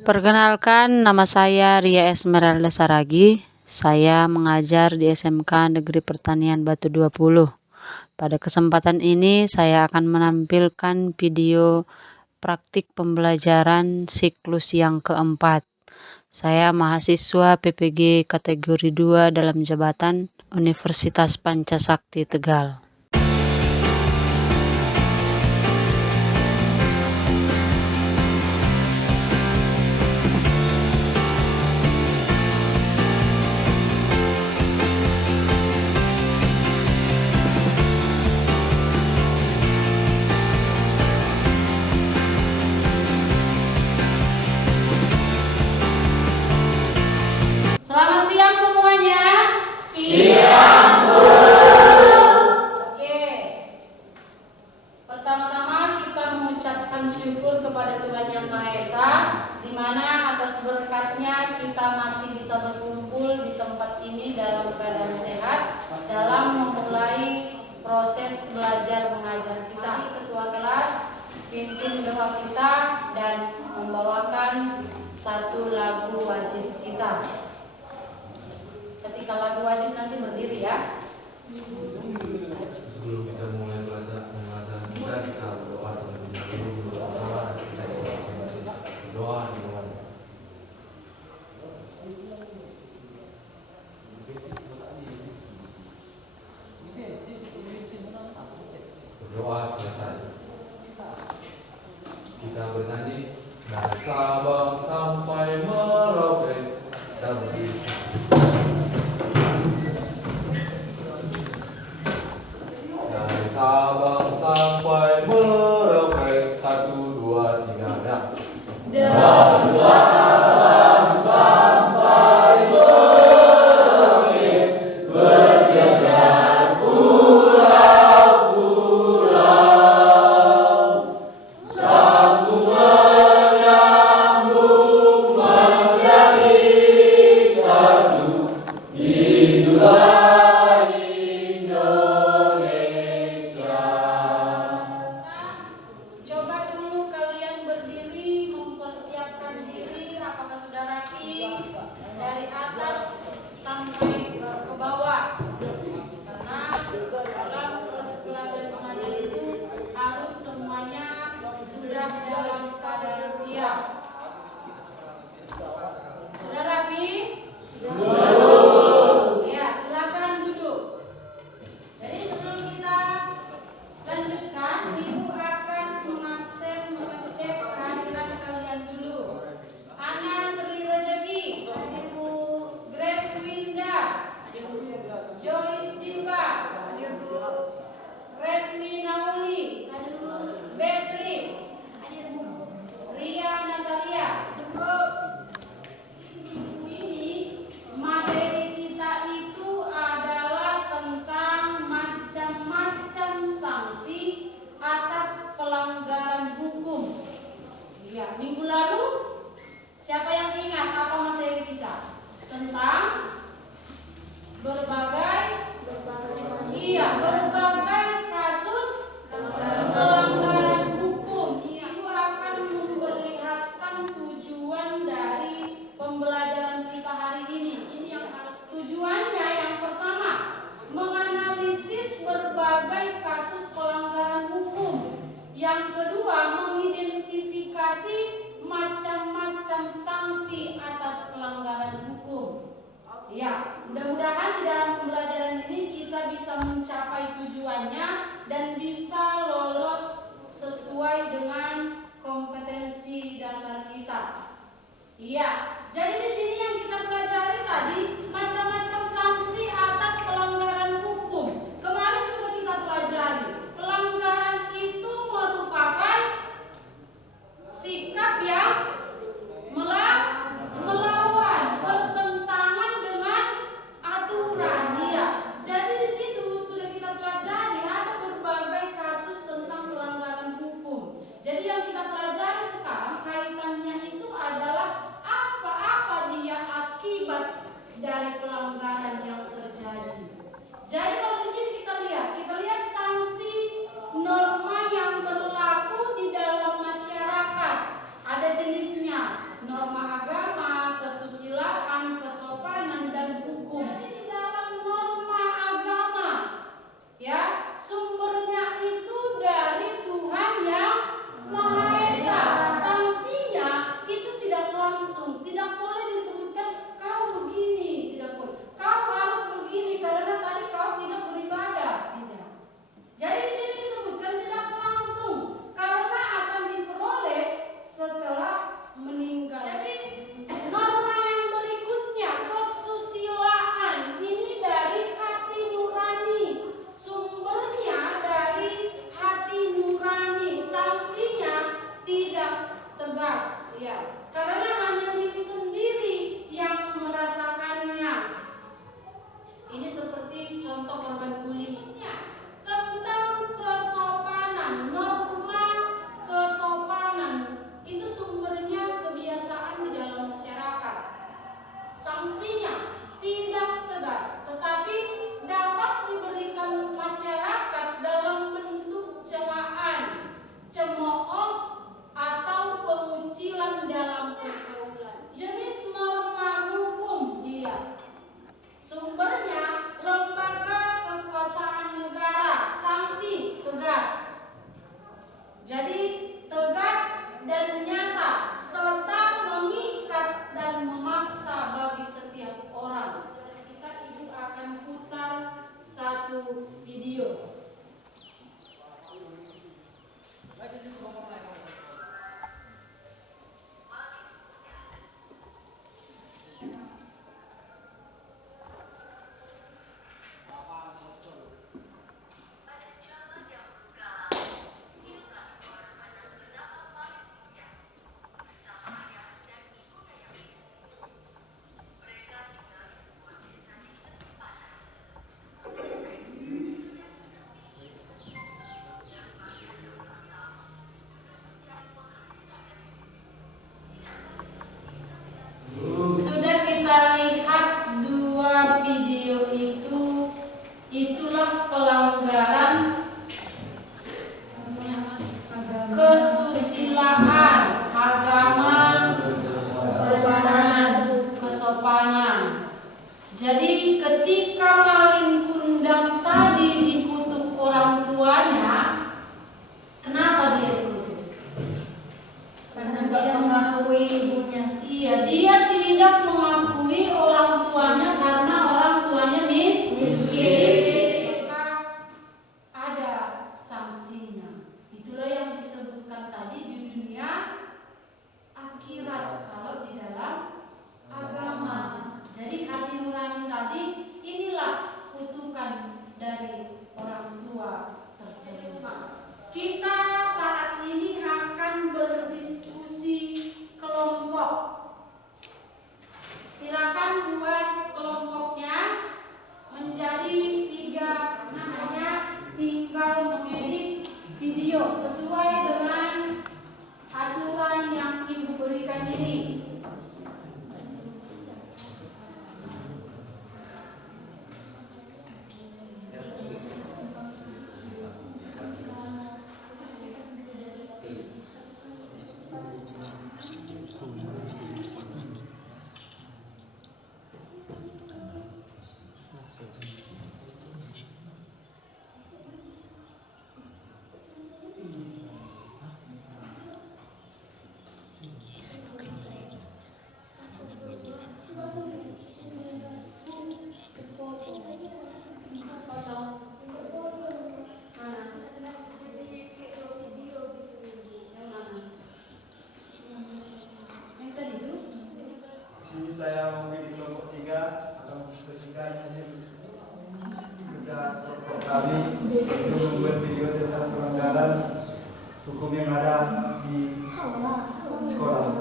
Perkenalkan, nama saya Ria Esmeralda Saragi. Saya mengajar di SMK Negeri Pertanian Batu 20. Pada kesempatan ini saya akan menampilkan video praktik pembelajaran siklus yang keempat. Saya mahasiswa PPG kategori 2 dalam jabatan Universitas Pancasakti Tegal. Selamat siang semuanya. Siang, Bu. Oke. Pertama-tama kita mengucapkan syukur kepada Tuhan Yang Maha Esa, di mana atas berkatnya kita masih bisa berkumpul di tempat ini dalam keadaan sehat dalam memulai proses belajar mengajar kita. Ketua kelas pimpin doa kita dan membawakan satu lagu wajib kita. Ketika lagu wajib nanti berdiri ya. Sebelum kita mulai belajar kita berdoa terlebih dahulu. Doa. Berdoa selesai. Kita bernyanyi dari Sabang sampai Merauke dan begitu. Dari Sabang sampai Merauke, 1, 2, 3, dah. Dari Sabang sampai Merauke, berjejer pulau-pulau, sambung menyambung menjadi satu, itulah Indonesia. Coba dulu kalian berdiri, mempersiapkan diri. Apakah sudah rapi? Dari atas sampai ke bawah. Karena dalam proses belajar mengajar itu harus semuanya sudah dalam keadaan siap. Sudah rapi? Ya, silakan duduk. Jadi sebelum kita lanjutkan, Ibu akan mengabsen mengecek kehadiran kalian dulu. Ana Sri Rejeki, Ibu Grace Winda, Joyce Dimba, Ibu Resmi Nauli, Ibu Beatrice, Ibu Ria Natalia. Ibu ini materi kita itu adalah tentang macam-macam sanksi atas pelanggaran hukum. Ya, minggu lalu siapa yang ingat apa materi kita? Tentang berbagai kasus pelanggaran hukum. Ibu akan memperlihatkan tujuan dari pembelajaran kita hari ini. Ini yang harus tujuannya. Yang pertama, menganalisis berbagai kasus pelanggaran hukum. Yang kedua, mengidentifikasi macam-macam sanksi atas pelanggaran hukum. Ya, mudah-mudahan di dalam pembelajaran ini kita bisa mencapai tujuannya dan bisa lolos sesuai dengan kompetensi dasar kita. Iya, jadi di sini yang kita pelajari tadi macam-macam sanksi atas pelanggaran hukum. Kemarin sudah kita pelajari, pelanggaran itu merupakan sikap yang melawan, bertentangan dengan aturan. Iya, jadi di situ sudah kita pelajari ada berbagai kasus tentang pelanggaran hukum. Jadi yang kita pelajari sekarang kaitannya itu adalah apa-apa di saya mewakili kelompok 3 akan mempresentasikan hasil kerja kelompok kami untuk membuat video tentang pelanggaran hukum yang ada di sekolah.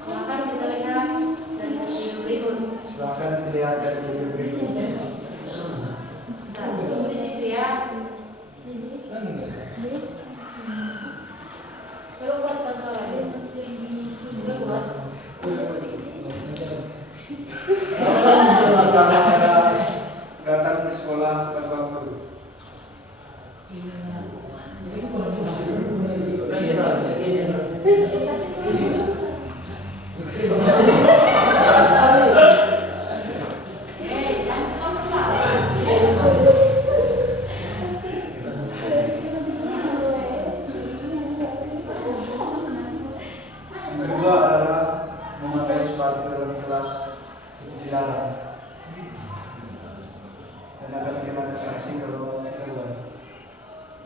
Silakan kita lihat dari video berikut. Silakan dilihat dari video berikut. Nah, tunggu di situ ya. Coba buat kontrol. Coba buat. Pertama ada datang ke sekolah tepat waktu. Kedua adalah memakai sepatu dalam kelas dilarang dan akan dikenakan sanksi kalau keluar.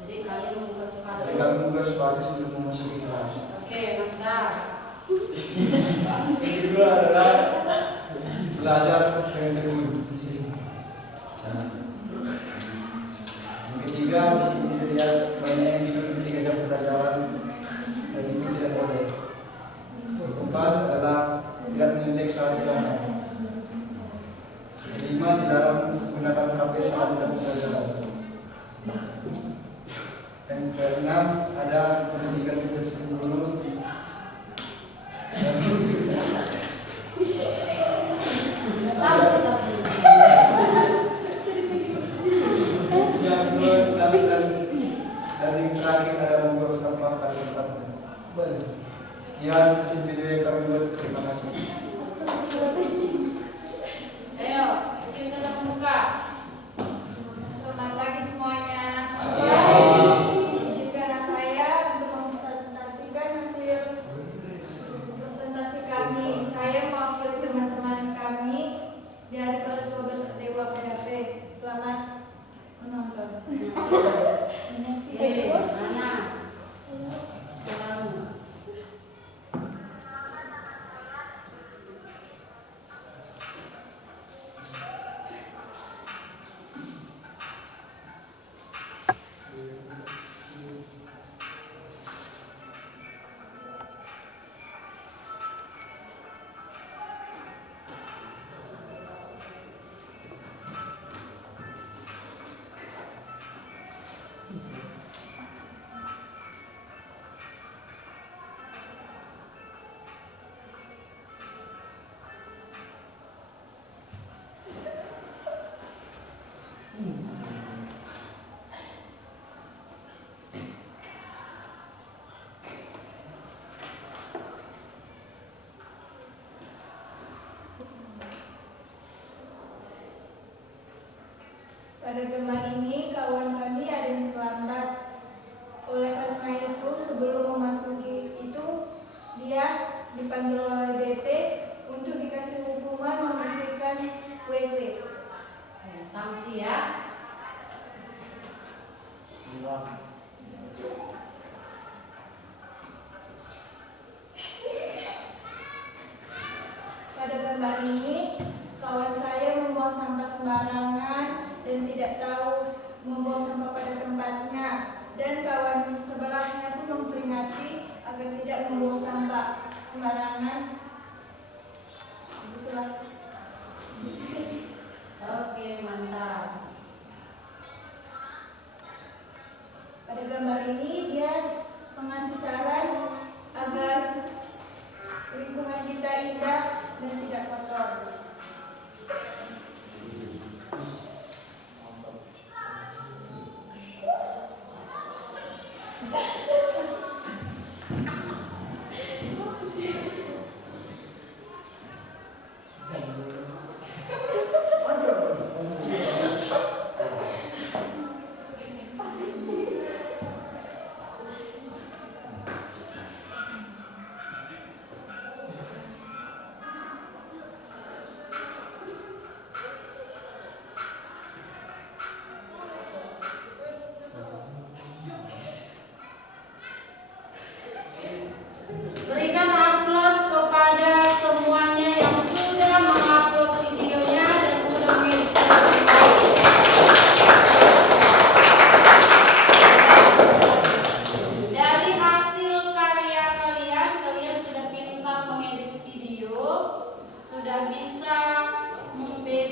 Jadi kalian membuka sepatu. Jadi kami membuka sepatu sebelum memasuki kelas. Oke, mantap. Yang kedua adalah belajar dengan tekun. Yang ketiga di sini dilihat banyak yang tidur ketika jam pelajaran dan itu tidak boleh. Keempat adalah tidak menyuntik saat dilarang. Kelima, dilarang menggunakan HP saat jam pelajaran. Dan keenam, ada pendidikan sederhana dulu. Sampai. Yang ke-12 dan yang terakhir ada membuang sampah pada tempatnya. Sekian hasil video yang kami buat. Terima kasih. Ayo, kita membuka. Selamat pagi semuanya. Izinkan saya untuk mempresentasikan hasil presentasi kami. Saya mewakili teman-teman kami dari kelas 12 Dewa PHP. Selamat menonton. Mana? Suaramu. Pada gambar ini kawan kami ada yang terlambat. Oleh karena itu sebelum memasuki itu dia dipanggil oleh BP untuk dikasih hukuman membersihkan WC. Ya, sanksi ya. Pada gambar ini kawan saya membuang sampah sembarangan dan tidak tahu membuang sampah pada tempatnya, dan kawan sebelahnya pun memperingati agar tidak membuang sampah sembarangan. Begitulah. Oke, mantap. Pada gambar ini dia mengasih saran agar lingkungan kita indah dan tidak kotor.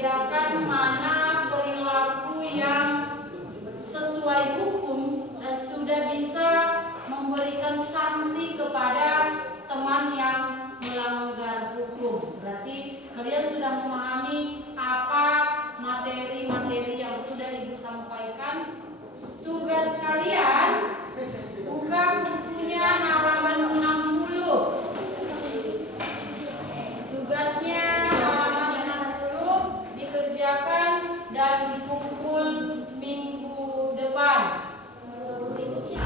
membedakan mana perilaku yang sesuai hukum dan sudah bisa memberikan sanksi kepada teman yang melanggar hukum. Berarti kalian sudah memahami apa materi-materi yang sudah Ibu sampaikan. Tugas kalian buka bukunya halaman 60. Tugasnya halaman 60 dikerjakan dan dikumpul minggu depan.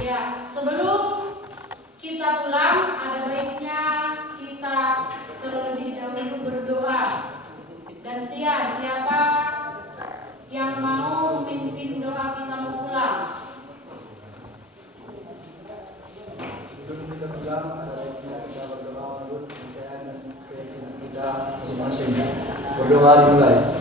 Ya, sebelum kita pulang ada baiknya kita terlebih dahulu berdoa. Gantian siapa yang mau memimpin doa kita mau pulang? Sebelum kita pulang, ada baiknya kita berdoa menurut kepercayaan dan keyakinan kita masing-masing. Berdoa dimulai.